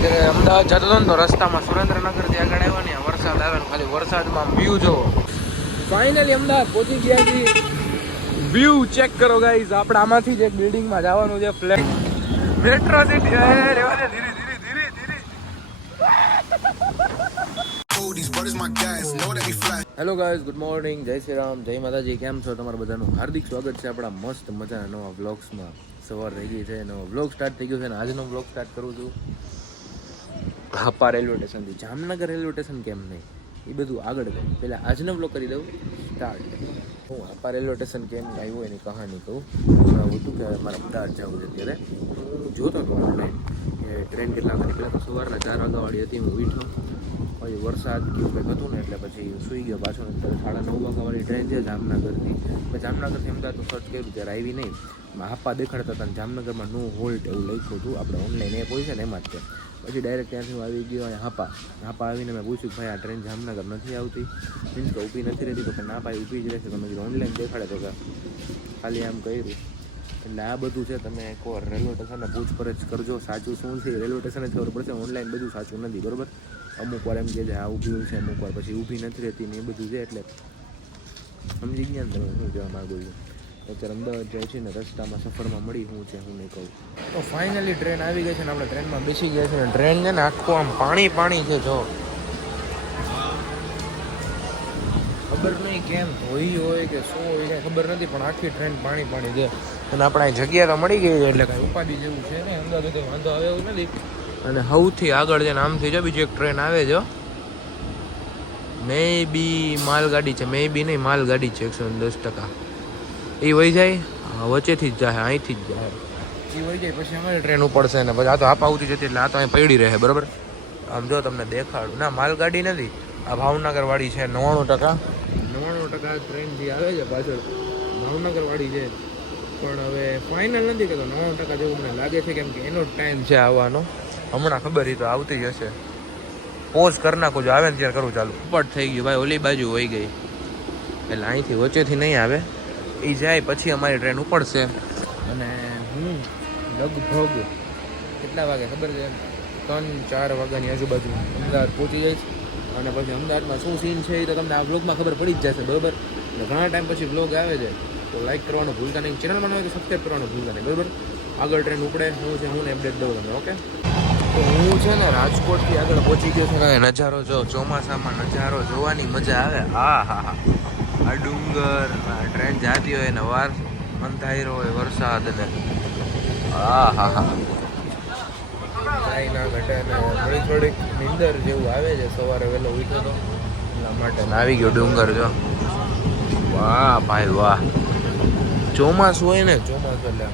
અત્યારે અમદાવાદ જતો હતો ને તો રસ્તામાં સુરેન્દ્રનગરથી આગળ આવ્યો ને વરસાદ આવે ને ખાલી વરસાદમાં વ્યૂ જોવો. ફાઇનલી અમદાવાદ પહોંચી ગયા છીએ. વ્યૂ ચેક કરો ગાઈઝ. આપણે આમાંથી જ એક બિલ્ડિંગમાં જવાનું છે. Flat metro city. રેવા દે ધીરે ધીરે ધીરે ધીરે. હેલો ગાઈઝ, ગુડ મોર્નિંગ, જય શ્રી રામ, જય માતાજી. કેમ છો? તમારા બધાનું હાર્દિક સ્વાગત છે આપણા મસ્ત મજાના નવા વ્લોગ્સમાં. સવાર થઈ ગઈ છે, નવો વ્લોગ સ્ટાર્ટ થઈ ગયો છે અને આજનો વ્લોગ સ્ટાર્ટ કરું છું હાપા રેલવે સ્ટેશનથી. જામનગર રેલવે સ્ટેશન કેમ નહીં એ બધું આગળ કહું, પહેલાં આજનો વ્લોગ કરી દઉં સ્ટાર્ટ. હું હાપા રેલવે સ્ટેશન કેમ આવ્યો એની કહાની કહું. એવું હતું કે મારે અમદાવાદ જવું છે. અત્યારે હું જોતો હતો ઓનલાઈન કે ટ્રેન કેટલા વાગે. પહેલાં તો સવારના 4 વાગ્યાવાળી હતી. હું ઉઠ્યો, પછી વરસાદ કેવું કંઈક હતું ને એટલે પછી સૂઈ ગયો પાછો. અત્યારે 9:30 વાગ્યાવાળી ટ્રેન છે જામનગરથી. મેં જામનગરથી અમદાવાદ સર્ચ કર્યું ત્યારે આવી નહીં. હાપા દેખાડતા હતા અને જામનગરમાં નો હોલ્ટ એવું લખ્યું હતું. આપણે ઓનલાઈન એપ હોય છે ને એમાં જ છે. પછી ડાયરેક્ટ ત્યાંથી હું આવી ગયો હાપા આવીને મેં પૂછ્યું ભાઈ આ ટ્રેન જામનગર નથી આવતી, મીન્સ કે ઊભી નથી રહેતી. તો કે ના ભાઈ ઊભી જ રહેશે. તમે કીધું ઓનલાઈન દેખાડે તો કે ખાલી આમ કર્યું. એટલે આ બધું છે. તમે એકવાર રેલવે સ્ટેશનને પૂછપરછ કરજો સાચું શું છે. રેલવે સ્ટેશને જ ખબર પડશે, ઓનલાઈન બધું સાચું નથી, બરાબર. અમુક વાર એમ કહે છે આ ઊભી હોય છે, અમુક વાર પછી ઊભી નથી રહેતી ને એ બધું છે. એટલે સમજી ગયા ને તમે શું કહેવા માગું છું. અત્યારે અમદાવાદ જાય છે ને રસ્તામાં સફરમાં મળી શું છે હું નહીં કહું. તો ફાઇનલી ટ્રેન આવી ગઈ છે ને આપણે ટ્રેનમાં બેસી ગયા છે ને ટ્રેન છે ને આખું આમ પાણી પાણી છે. જો ખબર નહીં કેમ ધોઈ હોય કે શું હોય કાંઈ ખબર નથી, પણ આખી ટ્રેન પાણી પાણી છે. અને આપણે અહીં જગ્યા તો મળી ગઈ એટલે કાંઈ ઉપાધિ જેવું છે ને, અમદાવાદ તો વાંધો આવે એવું નથી. અને સૌથી આગળ છે ને આમથી જો બીજી એક ટ્રેન આવે છે. મે બી માલગાડી છે, મે બી નહીં માલગાડી છે 110%. એ વહી જાય વચ્ચેથી જ જાય, અહીંથી જ જાય. એ વહી જાય પછી અમારી ટ્રેન ઉપડશે ને પછી આ તો હાપા આવતી જતી એટલે આ તો અહીં પડી રહે, બરાબર. આમ જો તમને દેખાડું. ના માલગાડી નથી, આ ભાવનગરવાળી છે. 99% ટ્રેન જે આવે છે પાછળ ભાવનગરવાળી છે. પણ હવે ફાઇનલ નથી કહેતો, 99% જેવું મને લાગે છે, કેમ કે એનો ટાઈમ છે આવવાનો. હમણાં ખબર એ તો આવતી જ હશે. પોઝ કરી નાખું, જો આવે ને ત્યારે કરું ચાલુ. ઉપટ થઈ ગયું ભાઈ, ઓલી બાજુ વહી ગઈ એટલે અહીંથી વચ્ચેથી નહીં આવે. એ જાય પછી અમારી ટ્રેન ઉપડશે. અને હું લગભગ કેટલા વાગે ખબર છે, 3-4 વાગ્યાની આજુબાજુ અમદાવાદ પહોંચી જઈશ. અને પછી અમદાવાદમાં શું સીન છે એ તો તમને આ બ્લોગમાં ખબર પડી જ જશે, બરાબર. એટલે ઘણા ટાઈમ પછી બ્લોગ આવે છે તો લાઈક કરવાનું ભૂલતા નહીં, ચેનલમાં હોય તો સબસ્ક્રાઈબ કરવાનું ભૂલતા નહીં, બરાબર. આગળ ટ્રેન ઉપડે શું છે હું અપડેટ દઉં તમને, ઓકે. તો હું છે ને રાજકોટથી આગળ પહોંચી ગયો છું. નજારો જો, ચોમાસામાં નજારો જોવાની મજા આવે. હા હા હા, આ ડુંગર, ટ્રેન જાતી હોય ને વાર અંધારો હોય, વરસાદ ને હા હા હા કાંઈ ના ઘટે ને થોડીક નીંદર જેવું આવે છે. સવારે વહેલો ઉઠ્યો હતો એટલા માટે આવી ગયો ડુંગર. જો વાહ ભાઈ વાહ. ચોમાસું હોય ને, ચોમાસું એટલે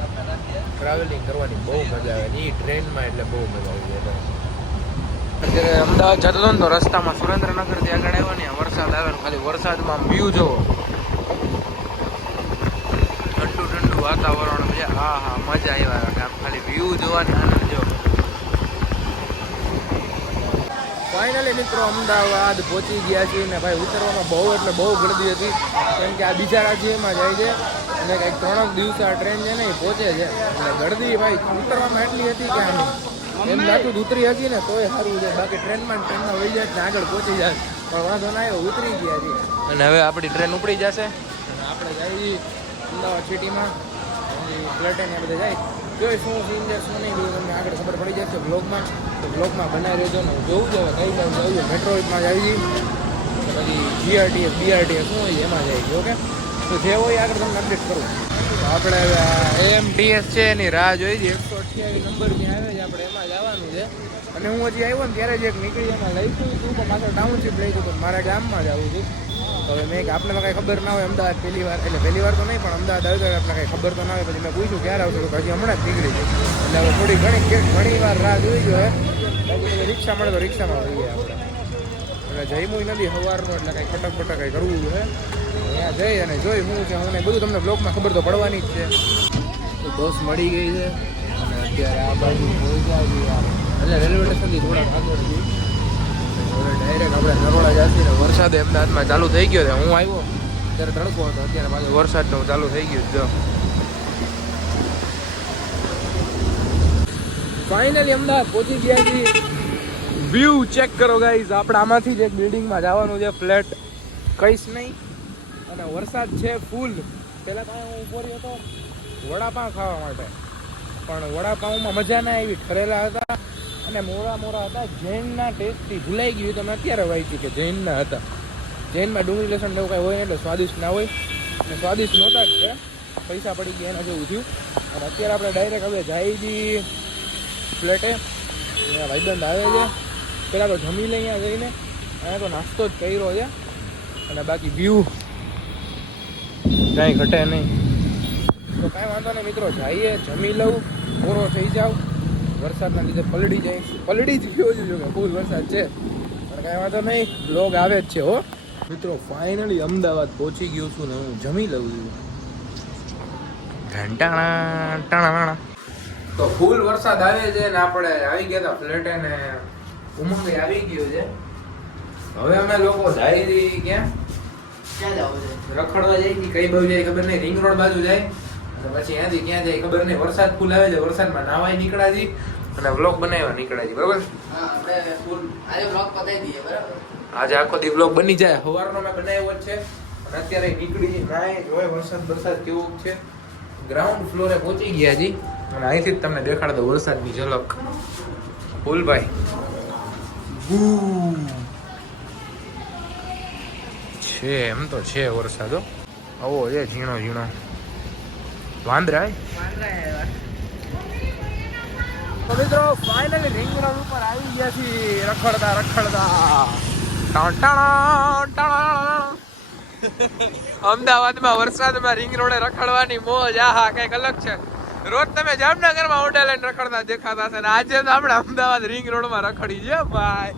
ટ્રાવેલિંગ કરવાની બહુ મજા આવે. એ ટ્રેનમાં એટલે બહુ મજા આવી જાય. અત્યારે અમદાવાદ જતો હતો ને તો રસ્તામાં સુરેન્દ્રનગરથી આગળ આવ્યો ને વરસાદ આવે ને ખાલી વરસાદમાં વ્યૂ જોવો. ઠંડુ ઠંડુ વાતાવરણ. હા હા મજા આવ્યા. આમ ખાલી વ્યૂ જોવાની આનંદ જો. ફાઇનલી મિત્રો અમદાવાદ પહોંચી ગયા છીએ ને ભાઈ ઉતરવામાં બહુ એટલે બહુ ગળદી હતી, કેમ કે આ બીજા રાજ્યમાં જાય છે અને કંઈક 3 દિવસે આ ટ્રેન છે ને એ પહોંચે છે. એટલે ગળદી ભાઈ ઉતરવામાં એટલી હતી કે આમ એમ લાગતું ઉતરી હતી ને તોય સારું છે, બાકી ટ્રેનમાં વહી જાય ને આગળ પહોંચી જાય. પણ વાંધો ના આવ્યો, ઉતરી ગયા છીએ. અને હવે આપણી ટ્રેન ઉપડી જશે અને આપણે જઈએ અમદાવાદ સિટીમાં. ફ્લેટ ને બધા જાય જોઈ શું સીન છે શું નહીં બધું તમને આગળ ખબર પડી જશે બ્લોગમાં. તો બ્લોગમાં બનાવી રહેજો ને. હું જોઉં છું હવે કઈ બાજુ જવું. મેટ્રોમાં જ આવી જઈએ પછી BRTS શું હોય એમાં જાય, ઓકે. તો જે હોય આગળ તમને અપડેટ કરું. તો આપણે હવે AMTS છે એની રાહ જોઈ છે. 128 નંબર ત્યાં આવે છે, આપણે એમાં જવાનું છે. અને હું હજી આવ્યો ને ત્યારે જ એક નીકળી એમાં લઈશું હતું પણ પાછળ ટાઉનશીપ લઈ હતું, મારા ગામમાં જ આવું છું. તો હવે મેં આપણે તો કાંઈ ખબર ના હોય અમદાવાદ પહેલી વાર, એટલે પહેલી વાર તો નહીં પણ અમદાવાદ આવ્યો તો આપણે કાંઈ ખબર તો ના હોય. પછી મેં પૂછ્યું ક્યારે આવશે, તો હજી હમણાં જ નીકળી છે. એટલે હવે થોડી ઘણી વાર રાહ જોઈ જોઈએ. બાકી રિક્ષા મળે તો રિક્ષામાં આવીએ આપણે. એટલે જઈમું નથી સવારનું એટલે કાંઈ ફટક કંઈ કરવું જોઈએ. ત્યાં જઈ અને જોઈ શું છે હું બધું તમને બ્લોગમાં ખબર તો પડવાની જ છે. તો બસ મળી ગઈ છે અને અત્યારે આ બાજુ પહોંચ્યા એટલે રેલવે સ્ટેશનથી થોડાક આગળ જઈ ડાયરેક્ટ આપણે નરોડા જશે ને. વરસાદ અમદાવાદમાં ચાલુ થઈ ગયો છે. હું આવ્યો ત્યારે તડકો હતો, અત્યારે પાછો વરસાદનો ચાલુ થઈ ગયું. જો ફાઇનલી અમદાવાદ પહોંચી ગયા છીએ વ્યૂ ચેક કરો ગાઈઝ. આપણે આમાંથી જ એક બિલ્ડિંગમાં જવાનું છે, ફ્લેટ કઈશ નહીં. અને વરસાદ છે ફૂલ. પહેલાં તો હું ઉભો રહ્યો હતો વડાપાઉં ખાવા માટે, પણ વડાપાઉંમાં મજા ના આવી, ઠરેલા હતા અને મોરા હતા. જૈનના ટેસ્ટથી ભૂલાઈ ગયું. તમે અત્યારે વાંચ્યું કે જૈનના હતા. જૈનમાં ડુંગળી લસણ એવું કાંઈ હોય એટલે સ્વાદિષ્ટ ના હોય, અને સ્વાદિષ્ટ નહોતા જ છે. પૈસા પડી ગયા એના જેવું થયું. અને અત્યારે આપણે ડાયરેક્ટ હવે જાઈજી ફ્લેટે. અહીંયા ભાઈબંધ આવે છે. પહેલાં તો જમી લઈએ અહીંયા જઈને. અહીંયા તો નાસ્તો જ કર્યો છે, અને બાકી વ્યૂ કાંઈ ઘટે નહીં. તો કાંઈ વાંધો નહીં મિત્રો, જઈએ જમી લઉં, પૂરો થઈ જાવ. વરસાદના લીધે પલળી જ ગયો છે, જો કે ફૂલ વરસાદ છે, પણ કાંઈ વાંધો નહીં, બ્લોગ આવે જ છે. હો મિત્રો, ફાઇનલી અમદાવાદ પહોંચી ગયો છું ને હું જમી લઉં છું. ટાણા તો ફૂલ વરસાદ આવે છે ને આપણે આવી ગયા હતા ફ્લેટે ને ઉમંગ આવી ગયો છે. હવે અમે લોકો જાય ક્યાં જવું છે? રખડવા જાય કે કઈ બાજુ જાય ખબર નહીં. રિંગ રોડ બાજુ જાય, પછી ત્યાંથી ક્યાં જાય ખબર નહીં. વરસાદ ફૂલ આવે છે, વરસાદમાં નાવાય નીકળ્યા જી અને વ્લોગ બનાવવા નીકળ્યા જી. બરાબર, આપણે ફૂલ આજે વ્લોગ પતાવી દઈએ. બરાબર, આજે આખો દી વ્લોગ બની જાય. સવારનો મેં બનાવ્યો જ છે, અને અત્યારે નીકળી નાય જોય વરસાદ કેવો છે. ગ્રાઉન્ડ ફ્લોરે પહોંચી ગયા જી, અને અહીંથી જ તમને દેખાડ દો વરસાદની ઝલક. ફૂલભાઈ છે, એમ તો છે વરસાદો આવો છે, ઝીણો વાંદરા. તો મિત્રો ફાઇનલી રિંગ રોડ ઉપર આવી ગયા છીએ, રખડતા. અમદાવાદમાં વરસાદમાં રિંગ રોડે રખડવાની મોજ આહા કઈક અલગ છે. રોજ તમે જામનગરમાં ઓડા લઈને રખડતા દેખાતા છે, ને આજે તો આપણે અમદાવાદ રિંગ રોડમાં રખડી છે ભાઈ.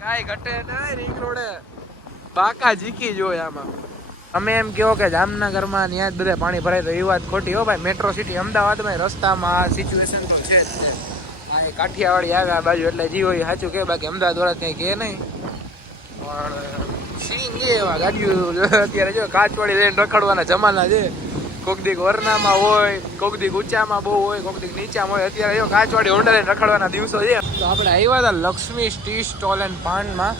કાંઈ ઘટે નહીં, રિંગ રોડે બાકા ઝીકી જોય. આમાં તમે એમ કહો કે જામનગરમાં ત્યાં જ બધા પાણી ભરાય, તો એ વાત ખોટી. હો ભાઈ, મેટ્રો સિટી અમદાવાદમાં રસ્તામાં આ સિચ્યુએશન તો છે જ છે. આ કાઠિયાવાડી આવે આ બાજુ એટલે જી હોય સાચું કે, બાકી અમદાવાદ વાળા ત્યાં કહે નહીં. પણ સીન એવા ગાડીઓ અત્યારે જો કાચવાળી લઈને રખડવાના જમાના છે. કોક દીક વરનામાં હોય, કોક દીક ઊંચામાં બહુ હોય, કોક દીક નીચામાં હોય. અત્યારે જો કાચવાળી હોન્ડા લઈને રખડવાના દિવસો છે. તો આપણે આવ્યા હતા લક્ષ્મી ટી સ્ટોલ એન્ડ પાનમાં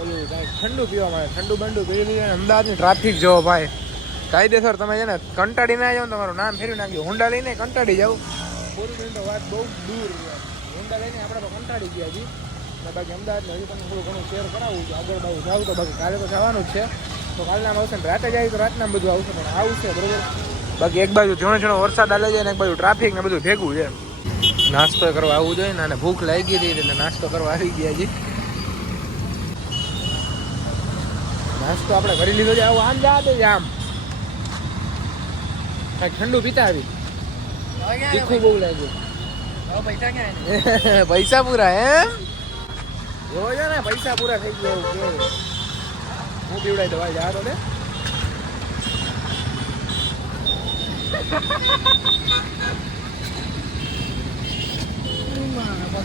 ઓલું ઠંડુ પીવા માટે. ઠંડુ બંડુ પી લીધું. અમદાવાદની ટ્રાફિક જોવો ભાઈ, કાયદેસર તમે છે ને કંટાળી ના જાઓ ને તમારું નામ ફેરવી નાખ્યું. હોન્ડા લઈને કંટાળી જાવ. પૂરી તો વાત બહુ દૂર. હોન્ડા લઈને આપણે તો કંટાળી ગયા છીએ. બાકી અમદાવાદને હજી તમને થોડું ઘણું શેર કરાવવું છે. આગળ બાજુ જાવ તો બાકી કાલે તો જવાનું જ છે. તો કાલના આવશે ને રાતે જાય તો રાતના બધું આવશે, પણ આવશે બરોબર. બાકી એક બાજુ ઝીણો વરસાદ આલે છે, ને એક બાજુ ટ્રાફિક ને બધું ભેગું છે. નાસ્તો કરવા આવવું જોઈએ ને, અને ભૂખ લાગી હતી એટલે નાસ્તો કરવા આવી ગયા છીએ. નાસ્તો આપણે કરી લીધો છે. આવું આમ જા દે આમ કાંઈક ઠંડુ પીતા આવી. તીખું બહુ લાગ્યું. પૈસા પૂરા એમ જોવો છે ને, પૈસા પૂરા થઈ ગયા. હું પીવડાય દવા જા તો ને.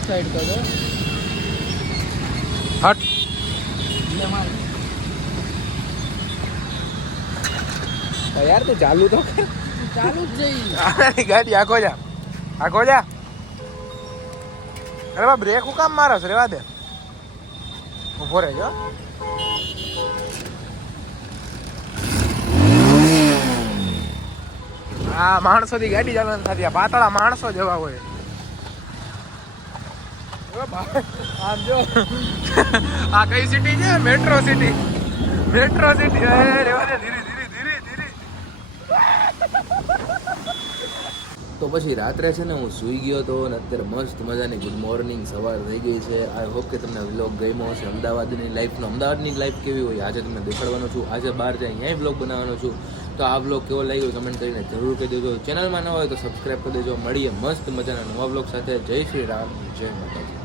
સાઈડ તો હટ યાર, તું ચાલુ તો ચાલુ જ જઈ ગાડી. આખો જા અરે બા, બ્રેક હું કામ મારસ? રેવા દે, ઉભો રહેજો. આ માણસો થી ગાડી ચાલવાની થતી. આ પાતળા માણસો જવા હોય. આમ જો આ કઈ સિટી છે? Metro city. રેવા દે, ધીરે. તો પછી રાત્રે છે ને હું સૂઈ ગયો હતો, અને અત્યારે મસ્ત મજાની ગુડ મોર્નિંગ સવાર થઈ ગઈ છે. આઈ હોપ કે તમને વ્લોગ ગમ્યો હશે. અમદાવાદની લાઈફ કેવી હોય આજે તમને દેખાડવાનો છું. આજે બહાર જાય અહીંયા વ્લોગ બનાવવાનો છું. તો આ વ્લોગ કેવો લાગ્યો કમેન્ટ કરીને જરૂર કહી દેજો. ચેનલમાં ન હોય તો સબસ્ક્રાઈબ કરી દેજો. મળીએ મસ્ત મજાના નવા વ્લોગ સાથે. જય શ્રી રામ, જય માતાજી.